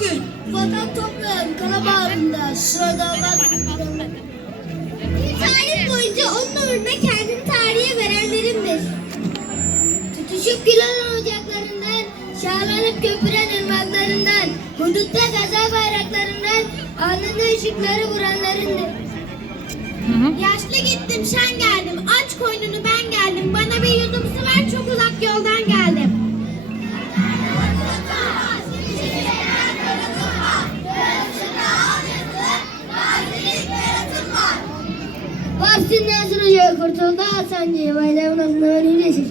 bugün? Vatan toprağın kana bağrında sıradanlar Tarih boyunca onun uğruna kendini tarihe verenlerindir. Tutuşup gülen ocaklarından, şahlanıp köpüren ırmaklarından, hudutta gaza bayraklarından, alnında ışıkları vuranlarındır. Yaşlı gittim şen geldim, aç kurtuldu Hasancı bayramın aslında benim yeşil.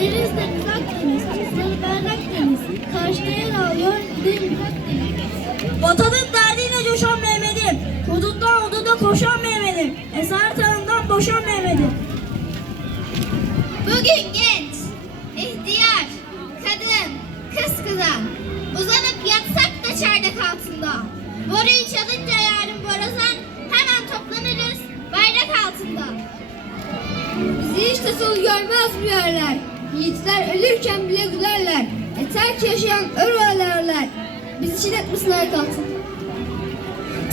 Denizde uzak deniz, kızları berrak deniz, karşıda yer alıyor, uzak deniz. Vatanın derdiyle coşan Mehmet'im. Huduttan hududa koşan Mehmet'im. Esaret alanından boşan Mehmet'im. Bugün genç, ihtiyar, kadın, kız kıza uzanıp yatsak da çardak altında. Boruyu çalınca hiç sol görmez bu yerler. Yiğitler ölürken bile gülerler. Yeter ki yaşayan ölmelerler. Bizi için etmesin ayak altında.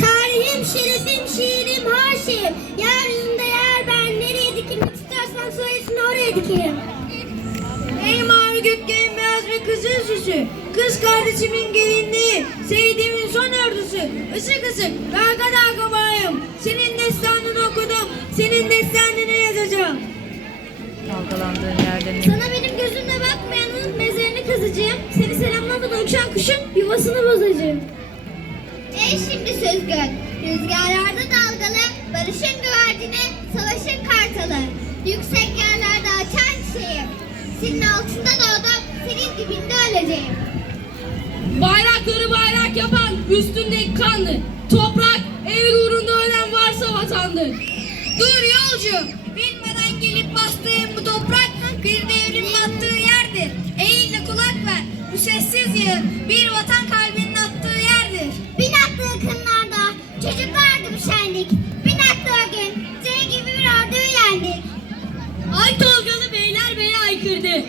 Tarihim, şerefim, şiirim, her şeyim. Yeryüzünde yer ben nereye dikilmek istersen soyasını oraya dikerim. Ey mavi göklerin beyaz ve kızıl süsü. Kız kardeşimin gelinliği. Sevdiğimin son örtüsü. Isık ısık dalga dalga Dalgalandığın yerden Sana benim gözümle bakmayanın mezarını kazacağım. Seni selamlamadan uçan kuşun yuvasını bozacağım. Ey şimdi söz gök, rüzgarlarda dalgalı, barışın güvercini, savaşın kartalı. Yüksek yerlerde açan çiçeğim. Senin altında doğdum, senin dibinde öleceğim. Bayrakları bayrak yapan üstündeki kanlı. Toprak ev uğrunda ölen varsa vatandır. Dur yolcu. Bilmeden gelip bastığın bu toprak bir devrin battığı yerdir. Eğil de kulak ver. Bu sessiz yığın bir vatan kalbinin attığı yerdir. Bin attığı kınlarda çocuklardı bu şenlik. Bin attığı gün C gibi bir orduyu yendik. Ay Tolgalı beyler beye aykırdı.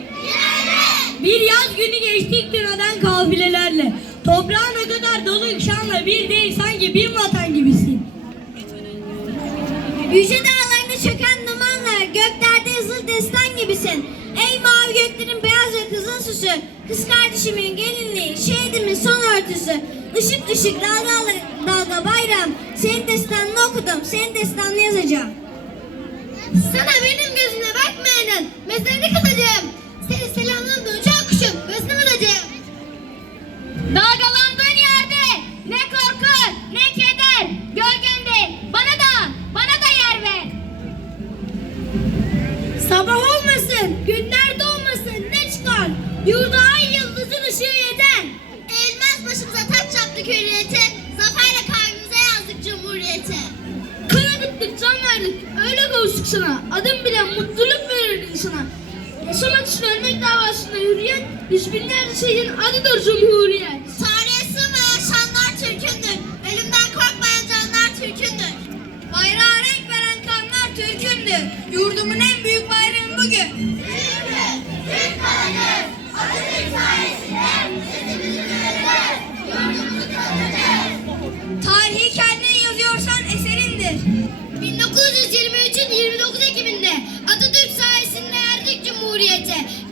Bir yaz günü geçtik dünyadan kafilelerle. Toprağın o kadar dolu şanla bir değil sanki bin vatan gibisin. Yüce dağlarında çöken göklerde yazılı destan gibisin. Ey mavi göklerin beyaz ve kızıl süsü, kız kardeşimin gelinliği, şehidimin son örtüsü. Işık ışık dalga dalga bayram, senin destanını okudum, senin destanını yazacağım. Sana benim gözüne bakmayanın mezarını kazacağım. Seni selamlarımla Yurda ay yıldızın ışığı yeter. Eğilmez başımıza taç yaptık hürriyete, zaferle kalbimize yazdık cumhuriyete. Kan akıttık, can verdik, öyle kavuştuk sana. Adım bile mutluluk verir insana. Yaşamak için ölmek davasında hürriyet, yüz binlerce şehidin adıdır cumhuriyet. Tarihe sığmayan şanlar Türk'ündür, ölümden korkmayan canlar Türk'ündür. Bayrağa renk veren kanlar Türk'ündür. Yurdumun en büyük bayramı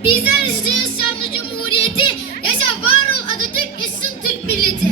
Bizler isteyeceğiz şanlı Cumhuriyeti. Yaşa var ol Atatürk, yaşasın Türk milleti.